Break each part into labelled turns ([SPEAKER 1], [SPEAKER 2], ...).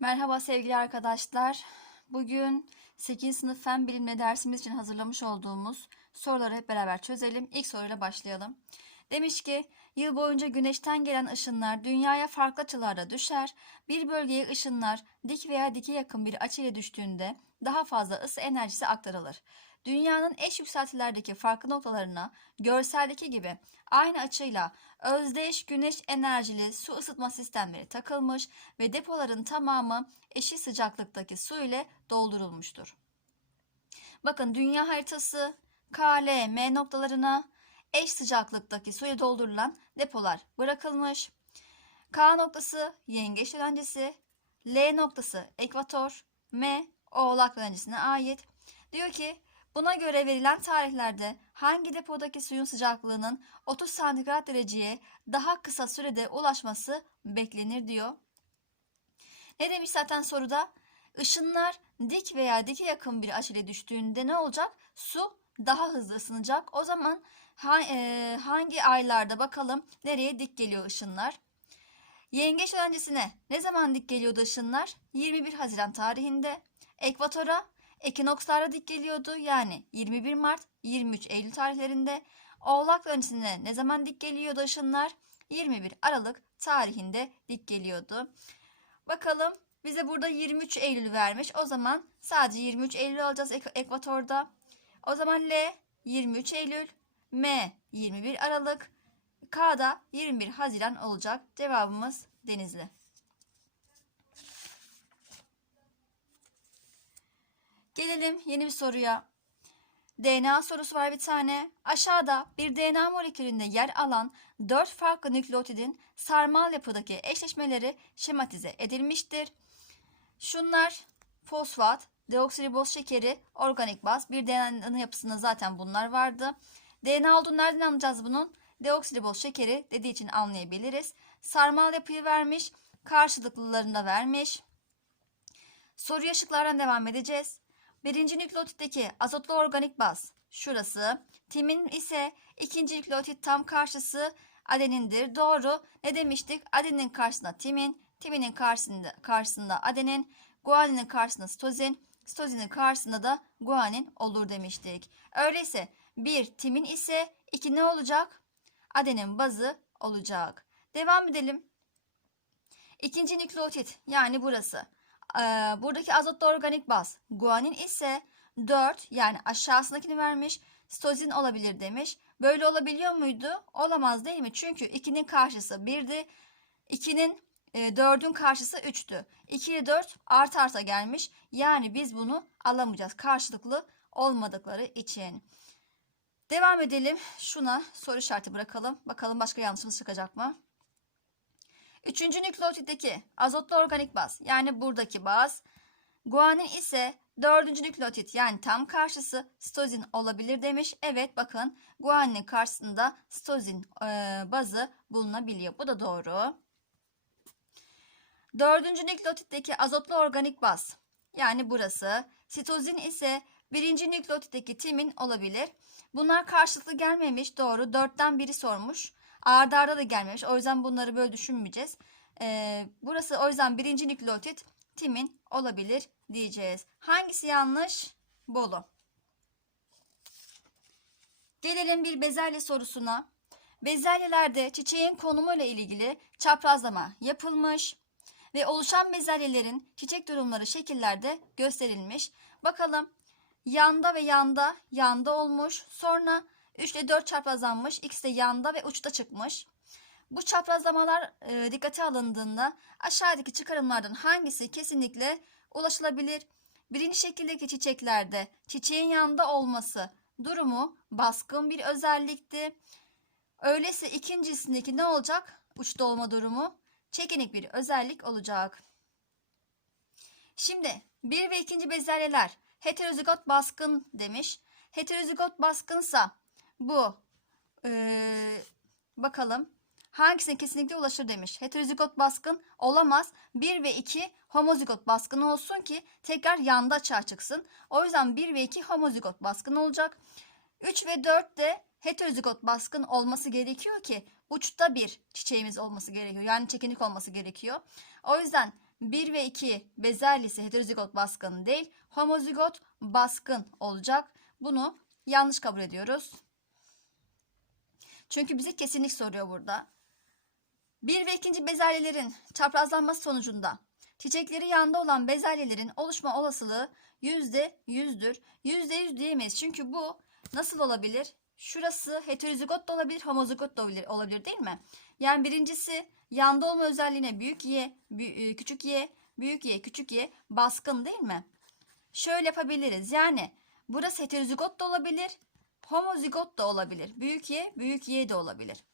[SPEAKER 1] Merhaba sevgili arkadaşlar. Bugün 8. sınıf fen bilimleri dersimiz için hazırlamış olduğumuz soruları hep beraber çözelim. İlk soruyla başlayalım. Demiş ki yıl boyunca güneşten gelen ışınlar dünyaya farklı açılarda düşer. Bir bölgeye ışınlar dik veya dike yakın bir açıyla düştüğünde daha fazla ısı enerjisi aktarılır. Dünyanın eş yükseltilerdeki farklı noktalarına görseldeki gibi aynı açıyla özdeş güneş enerjili su ısıtma sistemleri takılmış ve depoların tamamı eşit sıcaklıktaki su ile doldurulmuştur. Bakın dünya haritası K, L, M noktalarına eş sıcaklıktaki suya doldurulan depolar bırakılmış. K noktası yengeç dönencesi, L noktası ekvator, M oğlak dönencesine ait. Diyor ki buna göre verilen tarihlerde hangi depodaki suyun sıcaklığının 30 santigrat dereceye daha kısa sürede ulaşması beklenir diyor. Ne demiş zaten soruda? Işınlar dik veya dike yakın bir açıyla düştüğünde ne olacak? Su daha hızlı ısınacak. O zaman e, hangi aylarda bakalım nereye dik geliyor ışınlar? Yengeç öncesine ne zaman dik geliyordu ışınlar? 21 Haziran tarihinde. Ekvatora ekinokslara dik geliyordu. Yani 21 Mart, 23 Eylül tarihlerinde. Oğlak öncesine ne zaman dik geliyordu ışınlar? 21 Aralık tarihinde dik geliyordu. Bakalım bize burada 23 Eylül vermiş. O zaman sadece 23 Eylül alacağız ek- ekvatorda. O zaman L 23 Eylül, M 21 Aralık, K'da 21 Haziran olacak. Cevabımız Denizli. Gelelim yeni bir soruya. DNA sorusu var bir tane. Aşağıda bir DNA molekülünde yer alan 4 farklı nükleotidin sarmal yapıdaki eşleşmeleri şematize edilmiştir. Şunlar fosfat, deoksiriboz şekeri, organik baz. Bir DNA'nın yapısında zaten bunlar vardı. DNA olduğunu nereden anlayacağız bunun? Deoksiriboz şekeri dediği için anlayabiliriz. Sarmal yapıyı vermiş, karşılıklılarını da vermiş. Soru ışıklardan devam edeceğiz. Birinci nükleotitteki azotlu organik baz şurası. Timin ise ikinci nükleotit tam karşısı adenindir. Doğru. Ne demiştik? Adenin karşısında timin, timinin karşısında, karşısında adenin, guaninin karşısında sitozin, sitozinin karşısında da guanin olur demiştik. Öyleyse bir timin ise iki ne olacak? Adenin bazı olacak. Devam edelim. İkinci nükleotit yani burası. Ee, buradaki azotlu organik baz. Guanin ise 4 yani aşağısındakini vermiş. Sitozin olabilir demiş. Böyle olabiliyor muydu? Olamaz değil mi? Çünkü 2'nin karşısı 1'di. 2'nin 4'ün karşısı 3'tü. 2 ile 4 artı arta gelmiş. Yani biz bunu alamayacağız. Karşılıklı olmadıkları için. Devam edelim. Şuna soru işareti bırakalım. Bakalım başka yanlışımız çıkacak mı? Üçüncü nükleotitteki azotlu organik baz yani buradaki baz. Guanin ise dördüncü nükleotit yani tam karşısı sitozin olabilir demiş. Evet bakın guaninin karşısında sitozin e, bazı bulunabiliyor. Bu da doğru. Dördüncü nükleotitteki azotlu organik baz yani burası. Sitozin ise birinci nükleotitteki timin olabilir. Bunlar karşılıklı gelmemiş doğru. Dörtten biri sormuş. Arda arda da gelmemiş. O yüzden bunları böyle düşünmeyeceğiz. Ee, burası o yüzden birinci nükleotit timin olabilir diyeceğiz. Hangisi yanlış? Bolu. Gelelim bir bezelye sorusuna. Bezelyelerde çiçeğin konumuyla ilgili çaprazlama yapılmış ve oluşan bezelyelerin çiçek durumları şekillerde gösterilmiş. Bakalım yanda ve yanda yanda olmuş. Sonra 3 ile 4 çaprazlanmış. İkisi de yanda ve uçta çıkmış. Bu çaprazlamalar e, dikkate alındığında aşağıdaki çıkarımlardan hangisi kesinlikle ulaşılabilir? Birinci şekildeki çiçeklerde çiçeğin yanında olması durumu baskın bir özellikti. Öyleyse ikincisindeki ne olacak? Uçta olma durumu çekinik bir özellik olacak. Şimdi bir ve ikinci bezelyeler heterozigot baskın demiş. Heterozigot baskınsa bu ee, bakalım hangisine kesinlikle ulaşır demiş. Heterozigot baskın olamaz. 1 ve 2 homozigot baskın olsun ki tekrar yanda açığa çıksın. O yüzden 1 ve 2 homozigot baskın olacak. 3 ve 4 de heterozigot baskın olması gerekiyor ki uçta bir çiçeğimiz olması gerekiyor. Yani çekinik olması gerekiyor. O yüzden 1 ve 2 bezelyesi heterozigot baskın değil, homozigot baskın olacak. Bunu yanlış kabul ediyoruz. Çünkü bize kesinlik soruyor burada. 1 ve 2. bezelyelerin çaprazlanması sonucunda çiçekleri yanında olan bezelyelerin oluşma olasılığı %100'dür. %100 diyemeyiz çünkü bu nasıl olabilir? Şurası heterozigot da olabilir, homozigot da olabilir, olabilir değil mi? Yani birincisi yanda olma özelliğine büyük y, bü- e, küçük y, büyük y, küçük y baskın değil mi? Şöyle yapabiliriz. Yani burası heterozigot da olabilir, homozigot da olabilir. Büyük y, büyük y de olabilir.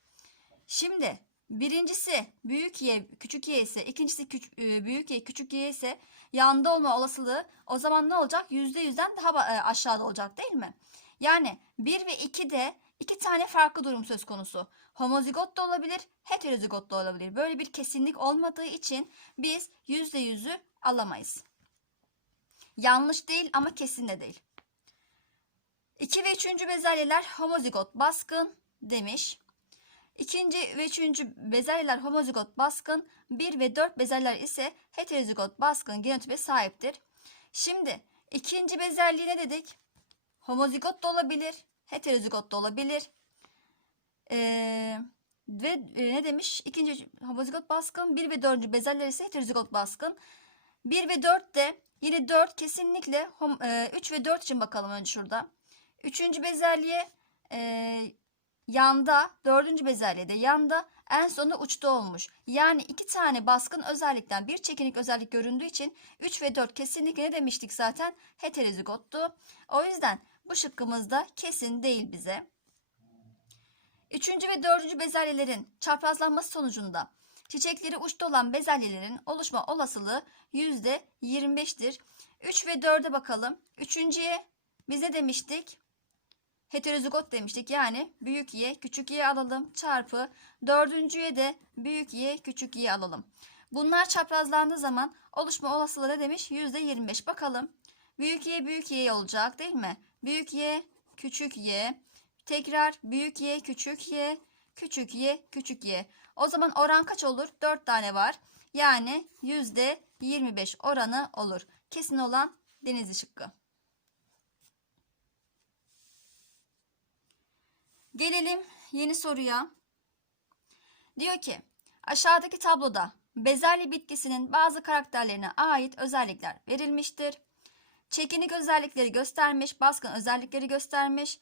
[SPEAKER 1] Şimdi birincisi büyük y küçük y ise ikincisi e, büyük y küçük y ise yanda olma olasılığı o zaman ne olacak? Yüzde yüzden daha ba- e, aşağıda olacak değil mi? Yani 1 ve 2'de iki tane farklı durum söz konusu. Homozigot da olabilir, heterozigot da olabilir. Böyle bir kesinlik olmadığı için biz yüzde yüzü alamayız. Yanlış değil ama kesin de değil. 2 ve 3. bezelyeler homozigot baskın demiş. İkinci ve üçüncü bezelyeler homozigot baskın, 1 ve 4 bezelyeler ise heterozigot baskın genotipe sahiptir. Şimdi ikinci bezelye ne dedik? Homozigot da olabilir, heterozigot da olabilir. Ee, ve e, ne demiş? İkinci homozigot baskın, 1 ve 4. bezelyeler ise heterozigot baskın. 1 ve 4 de yine 4 kesinlikle 3 ve 4 için bakalım önce şurada. Üçüncü bezelye e, yanda, dördüncü bezelyede yanda, en sonunda uçta olmuş. Yani iki tane baskın özellikten bir çekinik özellik göründüğü için 3 ve 4 kesinlikle ne demiştik zaten? Heterozigottu. O yüzden bu şıkkımızda kesin değil bize. Üçüncü ve dördüncü bezelyelerin çaprazlanması sonucunda çiçekleri uçta olan bezelyelerin oluşma olasılığı %25'tir. 3 ve 4'e bakalım. Üçüncüye biz ne demiştik? Heterozigot demiştik. Yani büyük y küçük y alalım çarpı dördüncüye de büyük y küçük y alalım. Bunlar çaprazlandığı zaman oluşma olasılığı ne demiş? %25. Bakalım. Büyük y büyük y olacak değil mi? Büyük y küçük y. Tekrar büyük y küçük y küçük y küçük y. O zaman oran kaç olur? 4 tane var. Yani %25 oranı olur. Kesin olan denizli şıkkı. Gelelim yeni soruya. Diyor ki aşağıdaki tabloda bezelye bitkisinin bazı karakterlerine ait özellikler verilmiştir. Çekinik özellikleri göstermiş, baskın özellikleri göstermiş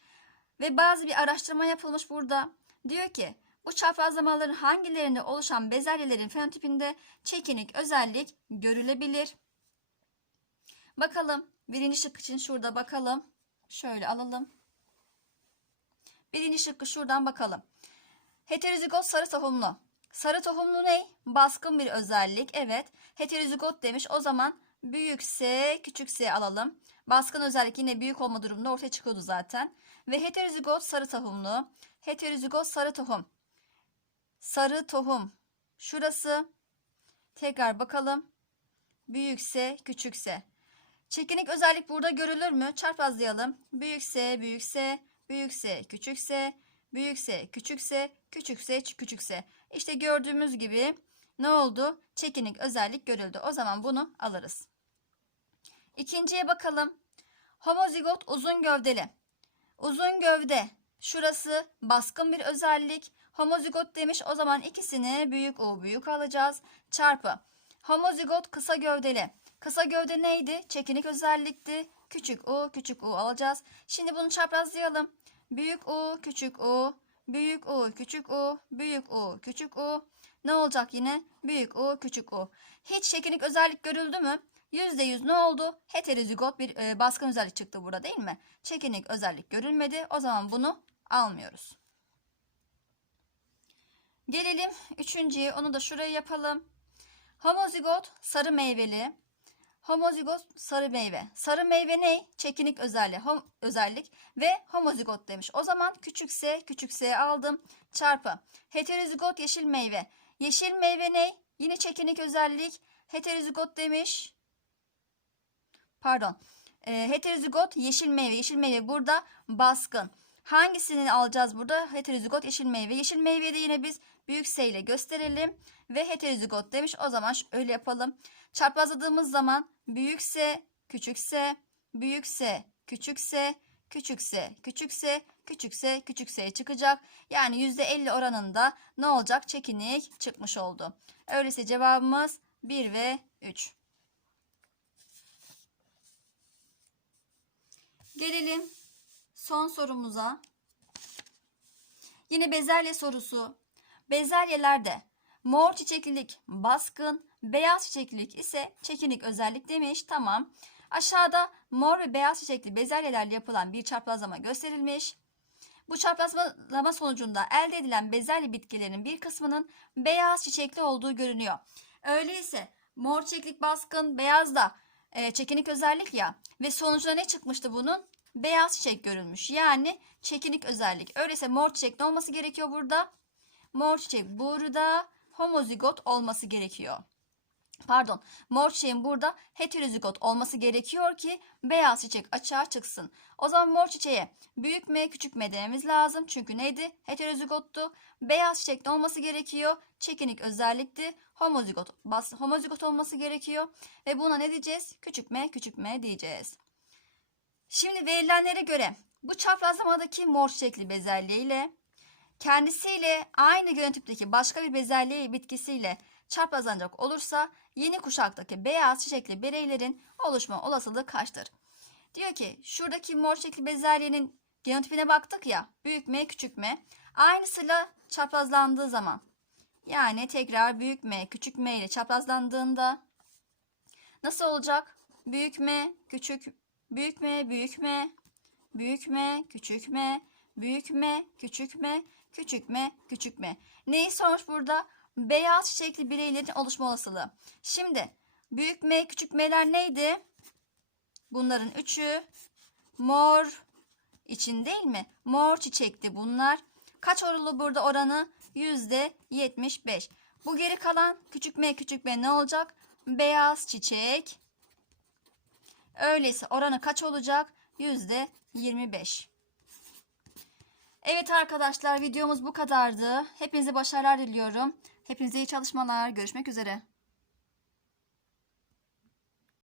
[SPEAKER 1] ve bazı bir araştırma yapılmış burada. Diyor ki bu çaprazlamaların hangilerinde oluşan bezelyelerin fenotipinde çekinik özellik görülebilir? Bakalım birinci şık için şurada bakalım. Şöyle alalım. Birinci şıkkı şuradan bakalım. Heterozigot sarı tohumlu. Sarı tohumlu ne? Baskın bir özellik. Evet. Heterozigot demiş. O zaman büyük S, küçük S alalım. Baskın özellik yine büyük olma durumunda ortaya çıkıyordu zaten. Ve heterozigot sarı tohumlu. Heterozigot sarı tohum. Sarı tohum. Şurası. Tekrar bakalım. Büyük S, küçük S. Çekinik özellik burada görülür mü? Çarpazlayalım. Büyük S, büyük S, büyükse küçükse, büyükse küçükse, küçükse küçükse. İşte gördüğümüz gibi ne oldu? Çekinik özellik görüldü. O zaman bunu alırız. İkinciye bakalım. Homozigot uzun gövdeli. Uzun gövde. Şurası baskın bir özellik. Homozigot demiş. O zaman ikisini büyük U büyük alacağız. Çarpı. Homozigot kısa gövdeli. Kısa gövde neydi? Çekinik özellikti. Küçük U, küçük U alacağız. Şimdi bunu çaprazlayalım. Büyük U, küçük U, büyük U, küçük U, büyük U, küçük U. Ne olacak yine? Büyük U, küçük U. Hiç çekinik özellik görüldü mü? %100 ne oldu? Heterozigot bir e, baskın özellik çıktı burada değil mi? Çekinik özellik görülmedi. O zaman bunu almıyoruz. Gelelim üçüncüye. Onu da şuraya yapalım. Homozigot sarı meyveli. Homozigot sarı meyve. Sarı meyve ne? Çekinik özellik, hom özellik ve homozigot demiş. O zaman küçük s aldım. Çarpı. Heterozigot yeşil meyve. Yeşil meyve ne? Yine çekinik özellik. Heterozigot demiş. Pardon. E, heterozigot yeşil meyve. Yeşil meyve burada baskın. Hangisini alacağız burada? Heterozigot yeşil meyve. Yeşil meyveyi de yine biz büyük S ile gösterelim. ve heterozigot demiş. O zaman öyle yapalım. Çaprazladığımız zaman büyükse, küçükse, büyükse, küçükse, küçükse, küçükse, küçükse, küçükse çıkacak. Yani %50 oranında ne olacak? Çekinik çıkmış oldu. Öyleyse cevabımız 1 ve 3. Gelelim son sorumuza. Yine bezelye sorusu. Bezelyelerde mor çiçeklilik baskın, beyaz çiçeklilik ise çekinik özellik demiş. Tamam. Aşağıda mor ve beyaz çiçekli bezelyelerle yapılan bir çaprazlama gösterilmiş. Bu çaprazlama sonucunda elde edilen bezelye bitkilerinin bir kısmının beyaz çiçekli olduğu görünüyor. Öyleyse mor çiçeklik baskın, beyaz da e, çekinik özellik ya. Ve sonucunda ne çıkmıştı bunun? Beyaz çiçek görülmüş. Yani çekinik özellik. Öyleyse mor çiçek ne olması gerekiyor burada? Mor çiçek burada homozigot olması gerekiyor. Pardon, mor çiçeğin burada heterozigot olması gerekiyor ki beyaz çiçek açığa çıksın. O zaman mor çiçeğe büyük M küçük M dememiz lazım. Çünkü neydi? Heterozigottu. Beyaz çiçekte olması gerekiyor. Çekinik özellikti. Homozigot, homozigot olması gerekiyor. Ve buna ne diyeceğiz? Küçük M küçük M diyeceğiz. Şimdi verilenlere göre bu çaprazlamadaki mor çiçekli bezelye kendisiyle aynı genotipteki başka bir bezelye bitkisiyle çaprazlanacak olursa yeni kuşaktaki beyaz çiçekli bireylerin oluşma olasılığı kaçtır? Diyor ki şuradaki mor çiçekli bezelyenin genotipine baktık ya büyük M küçük M aynısıyla çaprazlandığı zaman yani tekrar büyük M küçük M ile çaprazlandığında nasıl olacak? Büyük M küçük büyük M büyük M büyük M küçük M büyük M küçük M küçük M küçük M. Neyi sormuş burada? Beyaz çiçekli bireylerin oluşma olasılığı. Şimdi büyük M küçük M'ler neydi? Bunların üçü mor için değil mi? Mor çiçekti bunlar. Kaç oranlı burada oranı? Yüzde 75. Bu geri kalan küçük M küçük M ne olacak? Beyaz çiçek. Öyleyse oranı kaç olacak? Yüzde 25. Evet arkadaşlar videomuz bu kadardı. Hepinize başarılar diliyorum. Hepinize iyi çalışmalar. Görüşmek üzere.